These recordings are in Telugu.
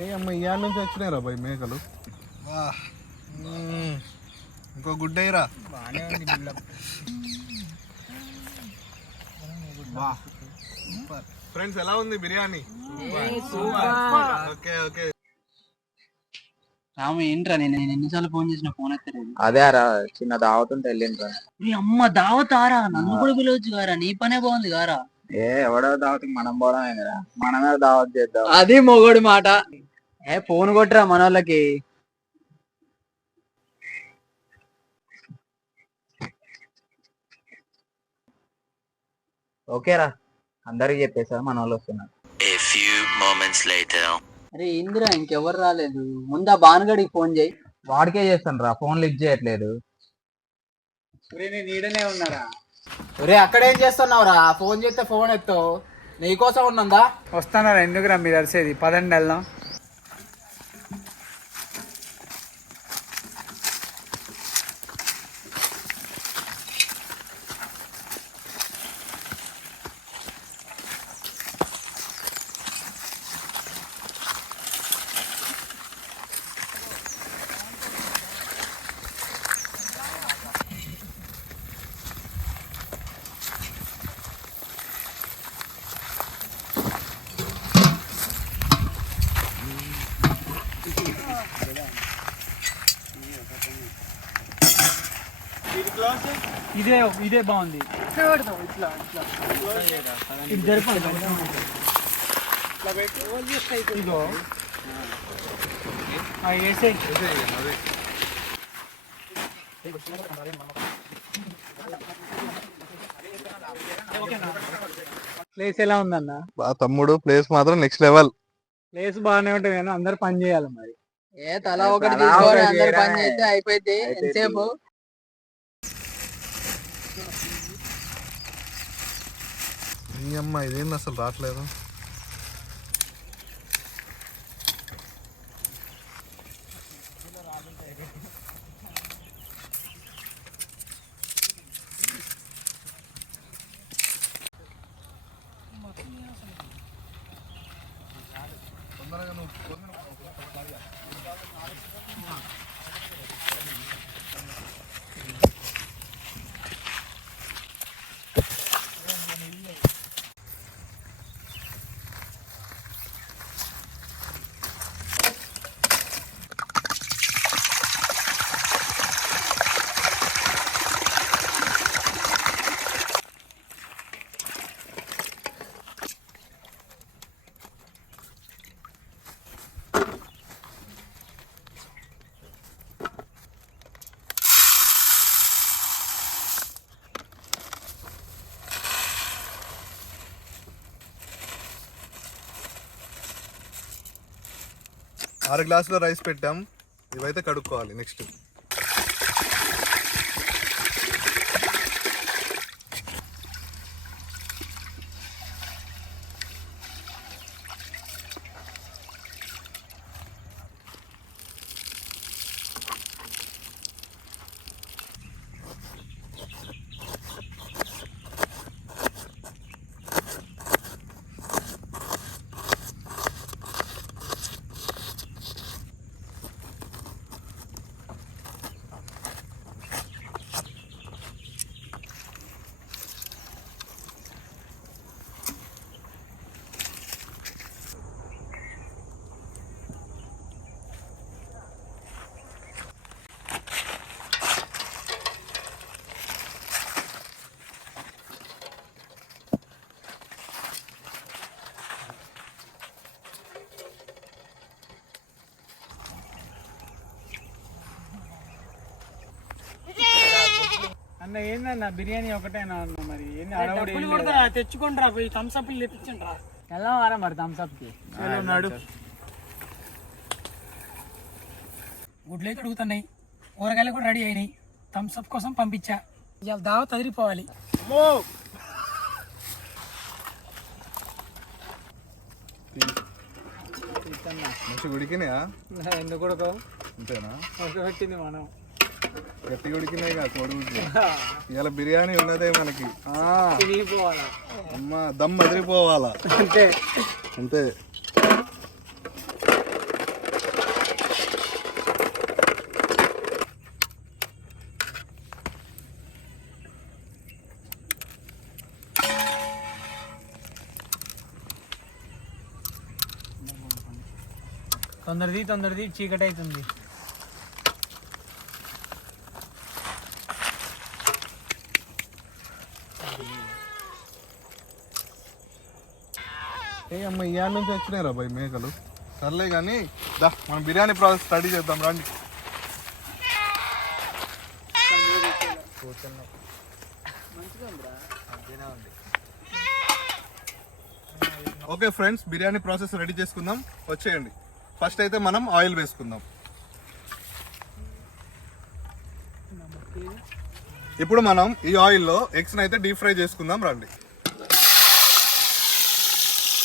ఏ అమ్మ ఇవాళ నుంచి వచ్చినాయి రా బాయ్ మేకలు మ్మ్. ఇంకో గుడ్ రా. ఫ్రెండ్స్ ఎలా ఉంది బిర్యానీ? ఓకే ఓకే రాము ఏంట్రా నేను నేను ఎన్నిసార్లు ఫోన్ చేసిన ఫోన్ ఎత్తలేదు? అదే రా చిన్న దావతుంటే వెళ్ళిండ్రా. మీ అమ్మ దావతారా? నన్ను కూడా పిలవచ్చు గారా నీ పనే బాగుంది గారా ఏ ఎవడో దావతికి మనం పోవడమే కదా మనమే దావత్ చేద్దాం. అది మొగోడి మాట. ఏ ఫోన్ కొట్టరా మన వాళ్ళకి ఓకేరా అందరికి చెప్పేసా మన వాళ్ళు వస్తున్నారు. A few moments later. అరే ఇందిరా ఇంకెవరు రాలేదు. ముందా బానుగడికి ఫోన్ చేయి. వాడికే చేస్తాను రా ఫోన్ లిఫ్ట్ చేయట్లేదు. నీడనే ఉన్నారా? ఒరే అక్కడేం చేస్తున్నావురా? ఫోన్ చేస్తే ఫోన్ ఎత్తావు నీకోసం ఉన్నందా? వస్తానారా ఎందుకురా మీరు అరిసేది? పదండి వెళ్దాం. ఇదే ఇదే బాగుంది. ఇట్లా ఇట్లా ఇది జరపండి. ప్లేస్ ఎలా ఉందన్న? బా తమ్ముడు ప్లేస్ మాత్రం నెక్స్ట్ లెవెల్ ప్లేస్ బాగానే ఉంటుంది కానీ అందరు పని చేయాలి మరి. ఏ తలా ఒకటి అందరు పని. చేస్తే అయిపోయింది అయిపోయింది. ఎంతసేపు? ఈ అమ్మ ఇదేంది అసలు రావట్లేదు? ఆరు గ్లాసులో రైస్ పెట్టాం. ఇవైతే కడుక్కోవాలి నెక్స్ట్. అన్న ఏందన్న బిర్యానీ ఒకటేనా అన్న మరి? ఏంది అడవుడు తెచ్చుకుంటారా పోయి థమ్స్అప్ తెప్పించండి రా ఎలా వారా మరి థమ్స్అప్కి? నాడు గుడ్లు అయితే అడుగుతున్నాయి కూరగాయలు కూడా రెడీ అయినాయి. థమ్స్అప్ కోసం పంపించా. ఇవాళ దావత్ అదిరిపోవాలి మంచి ఉడికినాయా? ఎందుకు కొడుకో అంతేనా? పెట్టింది మనం. గట్టిగా ఉడికినాయి కదా కోడిగుడ్లు ఇవాళ బిర్యానీ ఉన్నదే మనకి. అమ్మ దమ్ అదిరిపోవాలా? అంతే. అంతే. తొందరది తొందరది చీకటి అవుతుంది ఏ అమ్మ ఈ యాడ్ నుంచి వచ్చినాయి రా భయ్ మేకలు? సర్లే కానీ దా మనం బిర్యానీ ప్రాసెస్ స్టడీ చేద్దాం రండి. Okay friends biryani process ready చేసుకుందాం వచ్చేయండి. ఫస్ట్ అయితే మనం ఆయిల్ వేసుకుందాం. ఇప్పుడు మనం ఈ ఆయిల్లో ఎగ్స్ని అయితే డీప్ ఫ్రై చేసుకుందాం రండి.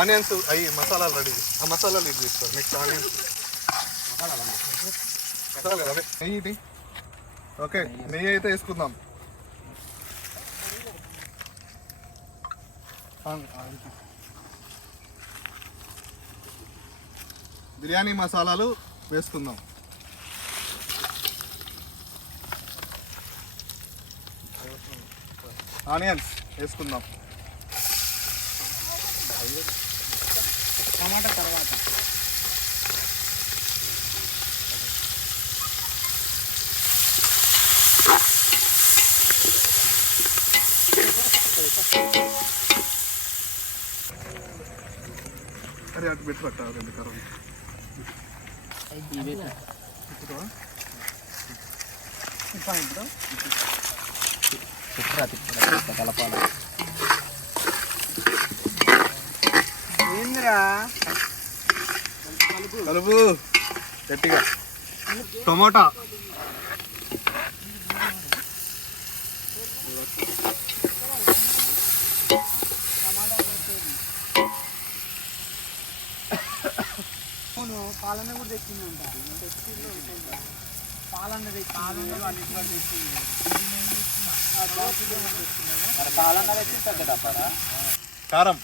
ఆనియన్స్ అవి మసాలాలు రెడీ ఆ మసాలాలు ఇది తీసుకోరు నెక్స్ట్ ఆనియన్స్. మసాలా అదే నెయ్యి ఇది. ఓకే నెయ్యి అయితే వేసుకుందాం. బిర్యానీ మసాలాలు వేసుకుందాం. ఆనియన్స్ వేసుకుందాం. టమాటా తర్వాత అరే అటు పెట్టి పట్టాలి రెండు కర్రలు తిప్పుతావా? కలపాలి ఏందిరా కలుపు. గట్టిగా. టమోటా. అవును పాలన కూడా తెచ్చిందంట. పాలన తెచ్చి పాలన అన్నింటిలో తెచ్చింది. పాలన తెచ్చిస్తుంది తప్పరా కారం.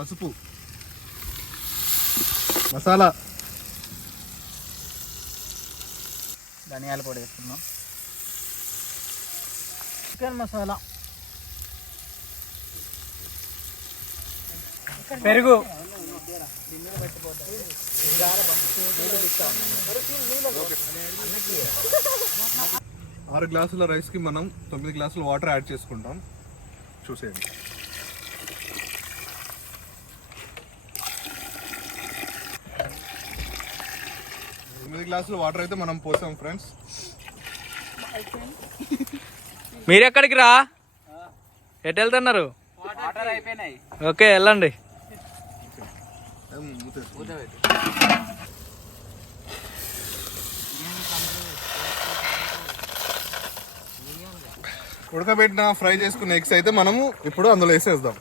పసుపు. మసాలా. ధనియాల పొడి వేస్తున్నాం చికెన్ మసాలా. పెరుగు. ఆరు గ్లాసుల రైస్కి మనం తొమ్మిది గ్లాసుల వాటర్ యాడ్ చేసుకుంటాం. చూసేయండి. తొమ్మిది గ్లాసుల వాటర్ అయితే మనం పోసాం ఫ్రెండ్స్ మీరు ఎక్కడికి రా? ఎటు వెళ్తున్నారు? వాటర్ అయిపోయినాయి ఓకే వెళ్ళండి. ఉడకబెట్టిన ఫ్రై చేసుకున్న ఎగ్స్ అయితే మనము ఇప్పుడు అందులో వేసేద్దాం.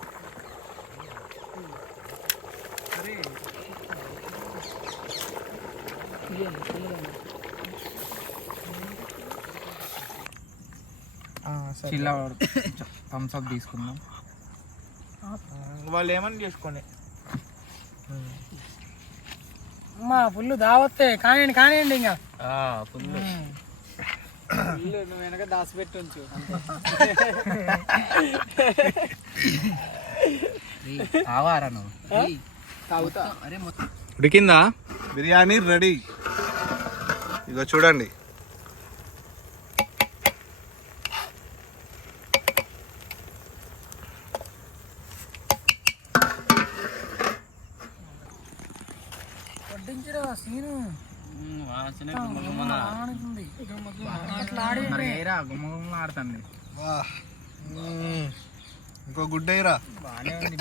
చిల్ల థమ్స్ అప్ తీసుకుందాం. వాళ్ళు ఏమని చేసుకోండి? అమ్మా ఫుల్ దావత్తే. కానివ్వండి కానివ్వండి ఇంకా. ఇల్లు నువ్వు వెనక దాచిపెట్టి ఉంచు. తావారా నువ్వు? తాగుతా. ఉడికిందా? బిర్యానీ రెడీ. గుమ్మ ఆడుతుంది. ఇంకో గుడ్ అయ్యరా బాగానే ఉంది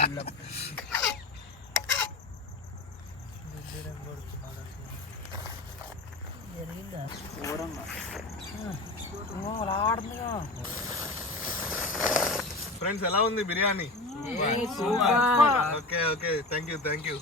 ఆడుతుందిగా ఫ్రెండ్స్ ఎలా ఉంది biryani? Okay okay thank you thank you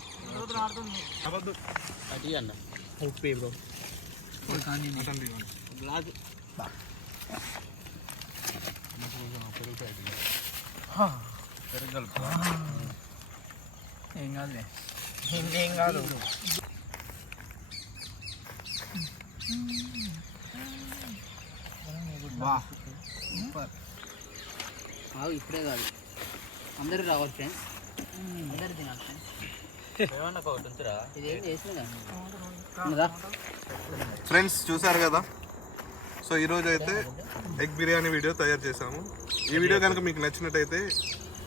ఏం కాదులే. ఏం కాదు. ఆవు ఇప్పుడే కాదు. అందరూ రావాలి ఫ్రెండ్స్ అందరు తినాలి ఫ్రెండ్స్ చూసారు కదా? సో ఈరోజు అయితే ఎగ్ బిర్యానీ వీడియో తయారు చేసాము ఈ వీడియో కనుక మీకు నచ్చినట్టయితే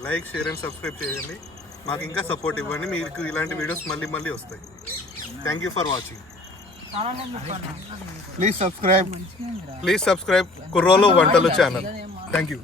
లైక్ షేర్ అండ్ సబ్స్క్రైబ్ చేయండి. మాకు ఇంకా సపోర్ట్ ఇవ్వండి. మీకు ఇలాంటి వీడియోస్ మళ్ళీ మళ్ళీ వస్తాయి. Thank you for watching please subscribe please subscribe కుర్రోలు వంటలు ఛానల్ థ్యాంక్ యూ